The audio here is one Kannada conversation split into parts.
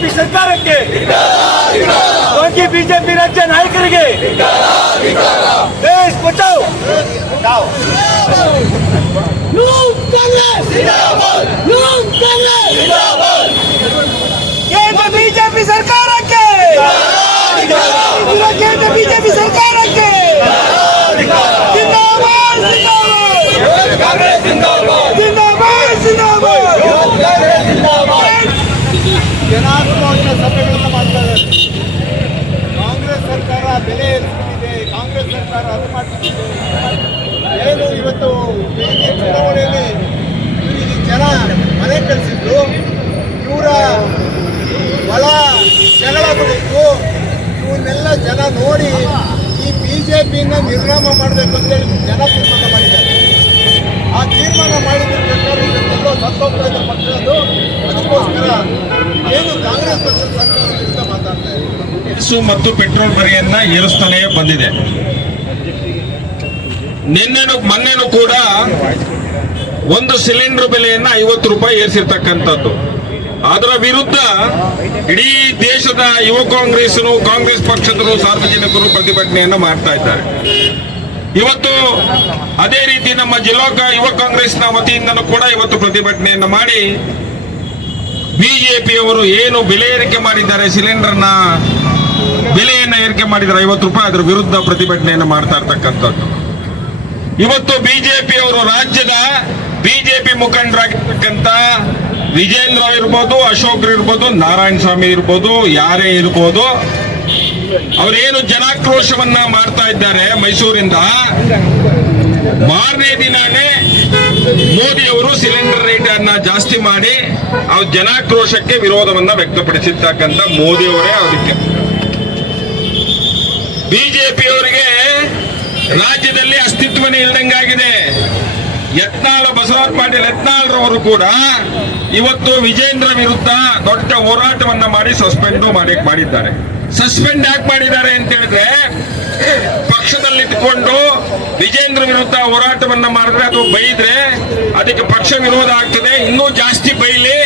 ಬಿಜೆಪಿ ಸರ್ಕಾರಕ್ಕೆ ಬಾಕಿ ಬಿಜೆಪಿ ರಾಜ್ಯ ನಾಯಕರಿಗೆ ದೇಶ್ ಬಚಾವ್ ಯೂತ್ ಕಾಂಗ್ರೆಸ್ ಯೂತ್ ಕಾಂಗ್ರೆಸ್ ಕೇಂದ್ರ ಬಿಜೆಪಿ ಸರ್ಕಾರಕ್ಕೆ ಕೇಂದ್ರ ಬಿಜೆಪಿ ಸರ್ಕಾರಕ್ಕೆ ಜಿಂದಾಬಾದ್ ಜಿಂದಾಬಾದ್ ಜಿಂದಾಬಾದ್ ಜಿಂದಾಬಾದ್ ಜನಾಕ್ರೋಶ ಸಭೆಗಳನ್ನು ಮಾಡ್ತಾ ಇದ್ದಾರೆ ಕಾಂಗ್ರೆಸ್ ಸರ್ಕಾರ ಬೆಲೆ ಏರಿಸ್ಬಿಟ್ಟಿದೆ ಕಾಂಗ್ರೆಸ್ ಸರ್ಕಾರ ಅದು ಮಾಡ್ತಿದೆ ಏನು ಇವತ್ತು ಈ ಚುನಾವಣೆಯಲ್ಲಿ ಜನ ಮನೆ ಕಳಿಸಿದ್ರು. ಇವರ ಒಳ ಜಗಳಗಳಿತ್ತು ಇವನ್ನೆಲ್ಲ ಜನ ನೋಡಿ ಈ ಬಿ ಜೆ ಪಿನ ನಿರ್ನಾಮ ಮಾಡಬೇಕು ಅಂತೇಳಿ ಜನ ತೀರ್ಮಾನ ಮಾಡಿದ್ದಾರೆ. ಆ ತೀರ್ಮಾನ ಮಾಡಿದ ಪ್ರಕಾರ ಇವತ್ತೆಲ್ಲೋ ಸತ್ತೋಗ್ತಾ ಇದೆ ಪಕ್ಷದ್ದು ಅದಕ್ಕೋಸ್ಕರ ಏನು ಕಾಂಗ್ರೆಸ್ ಪಕ್ಷದ ಸರ್ಕಾರದ ವಿರುದ್ಧ ಮಾತಾಡ್ತಾ ಇದೆ ಮತ್ತು ಪೆಟ್ರೋಲ್ ಬರೆಯನ್ನ ಏರಿಸ್ತಾನೇ ಬಂದಿದೆ. ನಿನ್ನೆನು ಮೊನ್ನೆನು ಕೂಡ ಒಂದು ಸಿಲಿಂಡರ್ ಬೆಲೆಯನ್ನ ಐವತ್ತು ರೂಪಾಯಿ ಏರಿಸಿರ್ತಕ್ಕಂಥದ್ದು. ಅದರ ವಿರುದ್ಧ ಇಡೀ ದೇಶದ ಯುವ ಕಾಂಗ್ರೆಸ್ನು ಕಾಂಗ್ರೆಸ್ ಪಕ್ಷದರು ಸಾರ್ವಜನಿಕರು ಪ್ರತಿಭಟನೆಯನ್ನು ಮಾಡ್ತಾ ಇದ್ದಾರೆ. ಇವತ್ತು ಅದೇ ರೀತಿ ನಮ್ಮ ಜಿಲ್ಲಾ ಯುವ ಕಾಂಗ್ರೆಸ್ನ ವತಿಯಿಂದನೂ ಕೂಡ ಇವತ್ತು ಪ್ರತಿಭಟನೆಯನ್ನು ಮಾಡಿ ಬಿಜೆಪಿಯವರು ಏನು ಬೆಲೆ ಏರಿಕೆ ಮಾಡಿದ್ದಾರೆ ಸಿಲಿಂಡರ್ನ ಬೆಲೆಯನ್ನ ಏರಿಕೆ ಮಾಡಿದ್ದಾರೆ, ಐವತ್ತು ರೂಪಾಯಿ ಅದರ ವಿರುದ್ಧ ಪ್ರತಿಭಟನೆಯನ್ನು ಮಾಡ್ತಾ ಇರ್ತಕ್ಕಂಥದ್ದು. ಇವತ್ತು ಬಿಜೆಪಿಯವರು ರಾಜ್ಯದ ಬಿಜೆಪಿ ಮುಖಂಡರಾಗಿರ್ತಕ್ಕಂಥ ವಿಜೇಂದ್ರ ಇರ್ಬೋದು, ಅಶೋಕ್ ಇರ್ಬೋದು, ನಾರಾಯಣ ಸ್ವಾಮಿ ಇರ್ಬೋದು, ಯಾರೇ ಇರ್ಬೋದು, ಅವರೇನು ಜನಾಕ್ರೋಶವನ್ನ ಮಾಡ್ತಾ ಇದ್ದಾರೆ ಮೈಸೂರಿಂದ, ಮಾರನೇ ದಿನಾನೇ ಮೋದಿ ಅವರು ಸಿಲಿಂಡರ್ ರೇಟ್ ಅನ್ನ ಜಾಸ್ತಿ ಮಾಡಿ ಅವ್ರ ಜನಾಕ್ರೋಶಕ್ಕೆ ವಿರೋಧವನ್ನ ವ್ಯಕ್ತಪಡಿಸಿರ್ತಕ್ಕಂಥ ಮೋದಿ ಅವರೇ ಅದಕ್ಕೆ ಬಿಜೆಪಿಯವರಿಗೆ ರಾಜ್ಯದಲ್ಲಿ ಅಸ್ತಿತ್ವನೇ ಇಲ್ದಂಗಾಗಿದೆ. ಯತ್ನಾಳ ಬಸವರಾಜ ಪಾಟೀಲ್ ಯತ್ನಾಳ್ರವರು ಕೂಡ ಇವತ್ತು ವಿಜೇಂದ್ರ ವಿರುದ್ಧ ದೊಡ್ಡ ಹೋರಾಟವನ್ನ ಮಾಡಿ ಸಸ್ಪೆಂಡ್ ಮಾಡಿ ಮಾಡಿದ್ದಾರೆ. ಸಸ್ಪೆಂಡ್ ಯಾಕೆ ಮಾಡಿದ್ದಾರೆ ಅಂತ ಹೇಳಿದ್ರೆ ಪಕ್ಷದಲ್ಲಿದ್ದುಕೊಂಡು ವಿಜೇಂದ್ರ ವಿರುದ್ಧ ಹೋರಾಟವನ್ನ ಮಾಡಿದ್ರೆ ಅದು ಬೈದ್ರೆ ಅದಕ್ಕೆ ಪಕ್ಷ ವಿರೋಧ ಆಗ್ತದೆ. ಇನ್ನೂ ಜಾಸ್ತಿ ಬೈಲಿ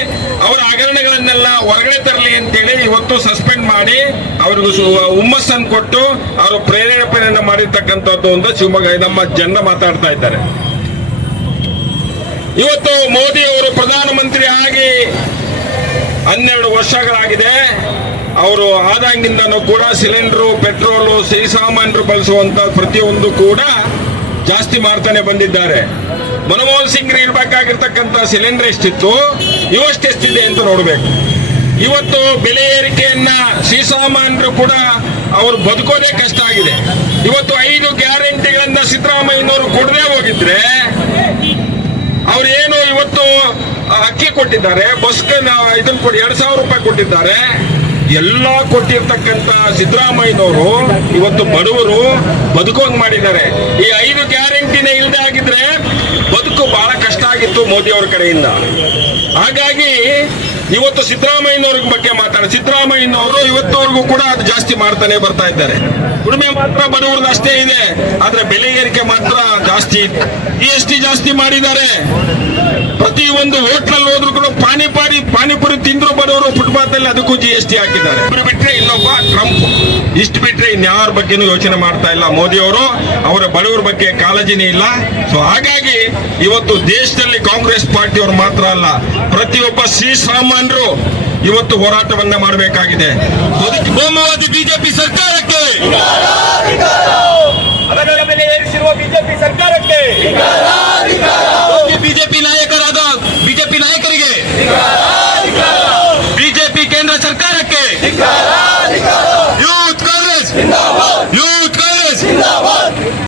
ಅವರ ಹಗರಣಗಳನ್ನೆಲ್ಲ ಹೊರಗಡೆ ತರಲಿ ಅಂತೇಳಿ ಇವತ್ತು ಸಸ್ಪೆಂಡ್ ಮಾಡಿ ಅವ್ರಿಗೂ ಹುಮ್ಮಸ್ಸನ್ನು ಕೊಟ್ಟು ಅವರು ಪ್ರೇರೇಪಣೆಯನ್ನು ಮಾಡಿರ್ತಕ್ಕಂಥದ್ದು ಒಂದು ಶಿವಮೊಗ್ಗ. ನಮ್ಮ ಜನ ಮಾತಾಡ್ತಾ ಇದ್ದಾರೆ. ಇವತ್ತು ಮೋದಿ ಅವರು ಪ್ರಧಾನಮಂತ್ರಿ ಆಗಿ ಹನ್ನೆರಡು ವರ್ಷಗಳಾಗಿದೆ. ಅವರು ಆದಾಗಿಂದನೂ ಕೂಡ ಸಿಲಿಂಡರು, ಪೆಟ್ರೋಲು, ಸಿಹಿ ಸಾಮಾನ್ಯರು ಬಳಸುವಂತ ಪ್ರತಿಯೊಂದು ಕೂಡ ಜಾಸ್ತಿ ಮಾಡ್ತಾನೆ ಬಂದಿದ್ದಾರೆ. ಮನಮೋಹನ್ ಸಿಂಗ್ ಇರ್ಬೇಕಾಗಿರ್ತಕ್ಕಂಥ ಸಿಲಿಂಡರ್ ಎಷ್ಟಿತ್ತು? ಇವಷ್ಟು ಎಷ್ಟಿದೆ ಅಂತ ನೋಡಬೇಕು. ಇವತ್ತು ಬೆಲೆ ಏರಿಕೆಯನ್ನ ಶ್ರೀಸಾಮಾನ್ಯರು ಕೂಡ ಅವರು ಬದುಕೋದೇ ಕಷ್ಟ ಆಗಿದೆ. ಇವತ್ತು ಐದು ಗ್ಯಾರಂಟಿಗಳನ್ನ ಸಿದ್ದರಾಮಯ್ಯನವರು ಕೊಡದೆ ಹೋಗಿದ್ರೆ ಅವ್ರು ಏನು ಇವತ್ತು ಅಕ್ಕಿ ಕೊಟ್ಟಿದ್ದಾರೆ ಬಸ್ಗೆ ಇದನ್ನ ಕೊಟ್ಟು ಎರಡ್ ಸಾವಿರ ರೂಪಾಯಿ ಕೊಟ್ಟಿದ್ದಾರೆ. ಎಲ್ಲ ಕೊಟ್ಟಿರ್ತಕ್ಕಂತ ಸಿದ್ದರಾಮಯ್ಯನವರು ಇವತ್ತು ಬಡವರು ಬದುಕೋಂಗ್ ಮಾಡಿದ್ದಾರೆ. ಈ ಐದು ಗ್ಯಾರಂಟಿನೇ ಇಲ್ಲದೆ ಆಗಿದ್ರೆ ಬದುಕು ಬಹಳ ಕಷ್ಟ ಆಗಿತ್ತು ಮೋದಿ ಅವ್ರ ಕಡೆಯಿಂದ. ಹಾಗಾಗಿ ಇವತ್ತು ಸಿದ್ದರಾಮಯ್ಯನವ್ರ ಬಗ್ಗೆ ಮಾತಾಡ. ಸಿದ್ದರಾಮಯ್ಯನವರು ಇವತ್ತವರೆಗೂ ಕೂಡ ಅದು ಜಾಸ್ತಿ ಮಾಡ್ತಾನೆ ಬರ್ತಾ ಇದ್ದಾರೆ. ಉಡುಮೆ ಮಾತ್ರ ಬಡವ್ರದ್ದು ಅಷ್ಟೇ ಇದೆ, ಆದ್ರೆ ಬೆಲೆ ಏರಿಕೆ ಮಾತ್ರ ಜಾಸ್ತಿ. ಜಿ ಜಾಸ್ತಿ ಮಾಡಿದ್ದಾರೆ. ಪ್ರತಿ ಒಂದು ಹೋಟ್ಲಲ್ಲಿ ಹೋದ್ರು ಕೂಡ ಪಾನಿಪಾರಿ ಪಾನಿಪುರಿ ತಿಂದ್ರು ಬಡವರು ಫುಟ್ಪಾತ್ ಅಲ್ಲಿ ಅದಕ್ಕೂ ಜಿ ಎಸ್ ಟಿ ಹಾಕಿದ್ದಾರೆ. ಇಬ್ರು ಬಿಟ್ರೆ ಇನ್ನೊಬ್ಬ ಟ್ರಂಪ್ ಇಷ್ಟು ಬಿಟ್ರೆ ಇನ್ಯಾರ ಬಗ್ಗೆನೂ ಯೋಚನೆ ಮಾಡ್ತಾ ಇಲ್ಲ ಮೋದಿ ಅವರು. ಅವರ ಬಡವರ ಬಗ್ಗೆ ಕಾಳಜಿನೇ ಇಲ್ಲ. ಸೊ ಹಾಗಾಗಿ ಇವತ್ತು ದೇಶದಲ್ಲಿ ಕಾಂಗ್ರೆಸ್ ಪಾರ್ಟಿಯವರು ಮಾತ್ರ ಅಲ್ಲ ಪ್ರತಿಯೊಬ್ಬ ಶ್ರೀಸಾಮಾನ್ಯರು ಇವತ್ತು ಹೋರಾಟವನ್ನ ಮಾಡಬೇಕಾಗಿದೆ. ಕೋಮುವಾದಿ ಬಿಜೆಪಿ ಸರ್ಕಾರಕ್ಕೆ. ಬಿಜೆಪಿ ಸರ್ಕಾರಕ್ಕೆ.